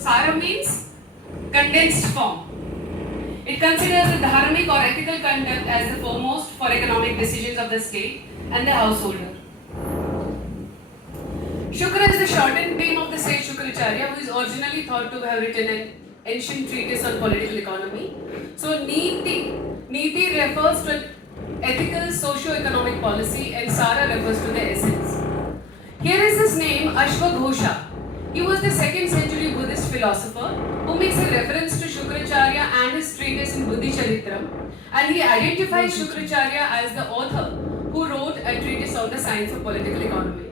Sara means condensed form. It considers the dharmic or ethical conduct as the foremost for economic decisions of the state and the householder. Shukra is the shortened name of the sage Shukracharya, who is originally thought to have written an ancient treatise on political economy. So Niti refers to ethical socio-economic policy and Sara refers to the essence. Here is his name Ashwaghosha. He was the 2nd century Buddhist philosopher who makes a reference to Shukracharya and his treatise in Buddhi Charitram, and he identifies Shukracharya as the author who wrote a treatise on the science of political economy.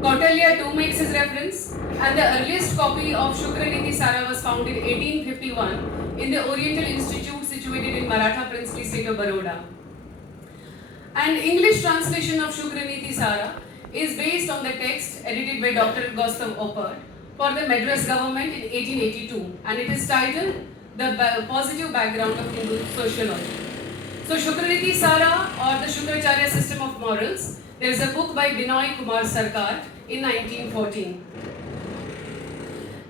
Kautilya too makes his reference, and the earliest copy of Shukraniti Sara was found in 1851 in the Oriental Institute situated in Maratha princely state of Baroda. An English translation of Shukraniti Sara is based on the text edited by Dr. Gautam Oppert for the Madras government in 1882, and it is titled The Positive Background of Hindu Sociology. So Shukraniti Sara, or the Shukracharya System of Morals, there is a book by Binoy Kumar Sarkar in 1914.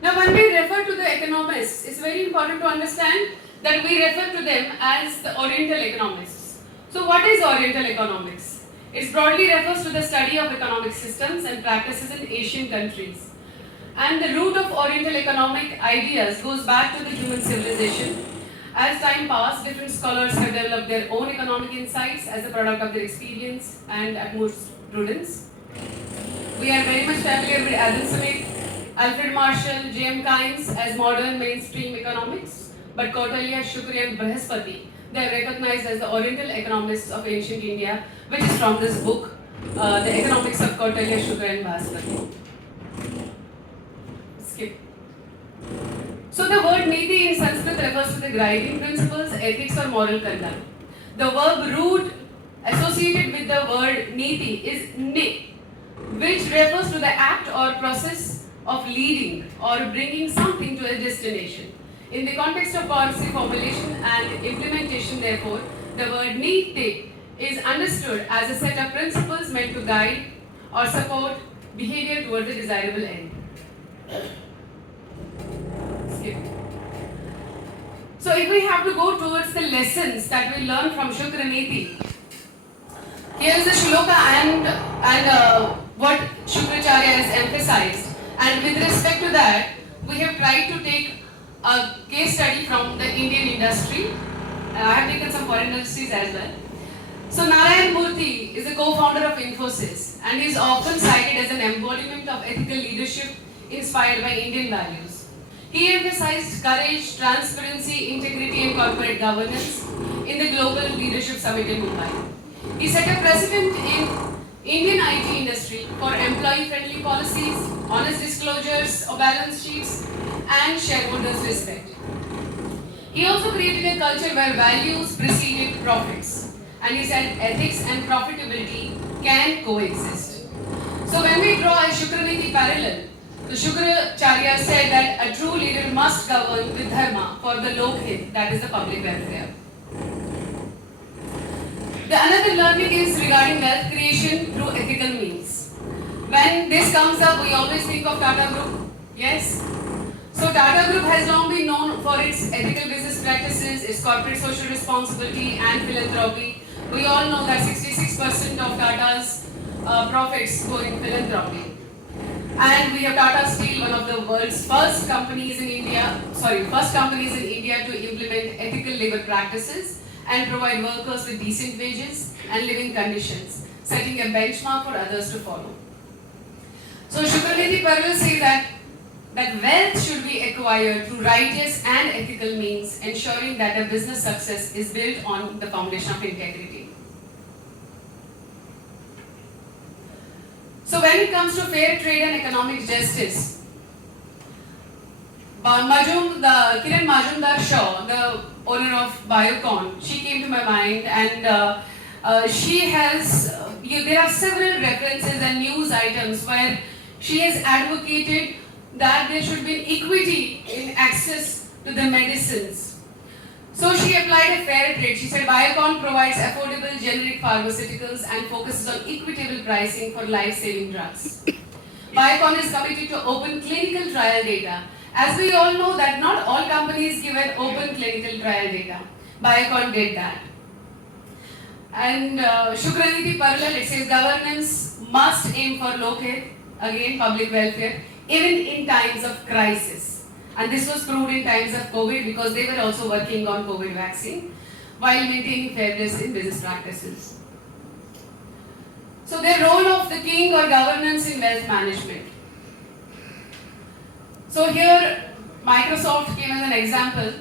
Now when we refer to the economists, it's very important to understand that we refer to them as the Oriental economists. So what is Oriental economics? It broadly refers to the study of economic systems and practices in Asian countries. And the root of Oriental economic ideas goes back to the human civilization. As time passed, different scholars have developed their own economic insights as a product of their experience and utmost prudence. We are very much familiar with Adam Smith, Alfred Marshall, J.M. Keynes as modern mainstream economics, but Kautilya, Shukri and Brihaspati, they are recognized as the Oriental economists of ancient India, which is from this book, The Economics of Kautilya, Shukri and Brihaspati. Skip. So the word niti in Sanskrit refers to the guiding principles, ethics or moral conduct. The verb root associated with the word niti is ni, which refers to the act or process of leading or bringing something to a destination. In the context of policy formulation and implementation, therefore, the word niti is understood as a set of principles meant to guide or support behavior toward the desirable end. So if we have to go towards the lessons that we learn from Shukraniti, here is the shloka and what Shukracharya has emphasized. And with respect to that, we have tried to take a case study from the Indian industry. I have taken some foreign industries as well. So Narayan Murthy is a co-founder of Infosys and is often cited as an embodiment of ethical leadership inspired by Indian values. He emphasized courage, transparency, integrity and corporate governance in the Global Leadership Summit in Mumbai. He set a precedent in Indian IT industry for employee-friendly policies, honest disclosures of balance sheets and shareholders' respect. He also created a culture where values preceded profits, and he said ethics and profitability can coexist. So when we draw a Shukraniti parallel, the Shukracharya said that a true leader must govern with dharma for the lok-hit, that is the public welfare. The another learning is regarding wealth creation through ethical means. When this comes up, we always think of Tata Group. Yes? So Tata Group has long been known for its ethical business practices, its corporate social responsibility and philanthropy. We all know that 66% of Tata's profits go in philanthropy. And we have Tata Steel, one of the world's first companies in India to implement ethical labor practices and provide workers with decent wages and living conditions, setting a benchmark for others to follow. So Shukraniti parallel says that wealth should be acquired through righteous and ethical means, ensuring that a business success is built on the foundation of integrity. So when it comes to fair trade and economic justice, Kiran Majumdar-Shaw, the owner of Biocon, she came to my mind, and she has, there are several references and news items where she has advocated that there should be equity in access to the medicines. So she applied a fair trade. She said Biocon provides affordable generic pharmaceuticals and focuses on equitable pricing for life-saving drugs. Biocon is committed to open clinical trial data As we all know that not all companies give an open clinical trial data. Biocon did that. And Shukranidhi parallel, it says governance must aim for lokhiत, again public welfare, even in times of crisis. And this was proved in times of COVID because they were also working on COVID vaccine while maintaining fairness in business practices. So their role of the king or governance in wealth management. So here Microsoft came as an example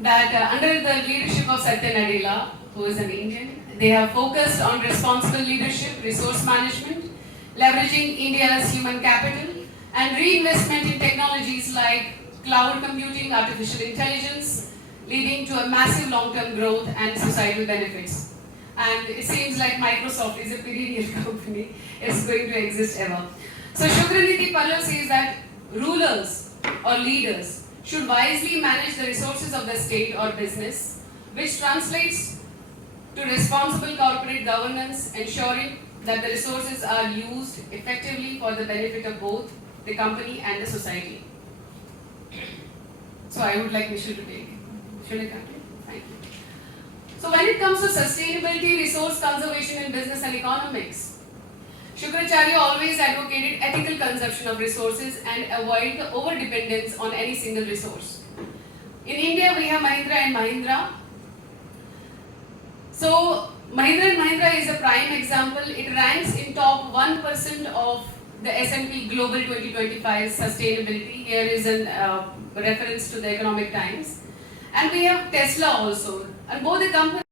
that under the leadership of Satya Nadella, who is an Indian, they have focused on responsible leadership, resource management, leveraging India's human capital, and reinvestment in technologies like cloud computing, artificial intelligence, leading to a massive long-term growth and societal benefits. And it seems like Microsoft is a perennial company, it's going to exist ever. So Shukranidhi Pallal says that rulers or leaders should wisely manage the resources of the state or business, which translates to responsible corporate governance, ensuring that the resources are used effectively for the benefit of both the company and the society. So I would like Michelle to take. Should I continue? Thank you. So when it comes to sustainability, resource conservation in business and economics, Shukracharya always advocated ethical consumption of resources and avoid the over-dependence on any single resource. In India, we have Mahindra and Mahindra. So Mahindra and Mahindra is a prime example. It ranks in top 1% of the S&P Global 2025 sustainability. Here is a reference to the Economic Times. And we have Tesla also. And both the companies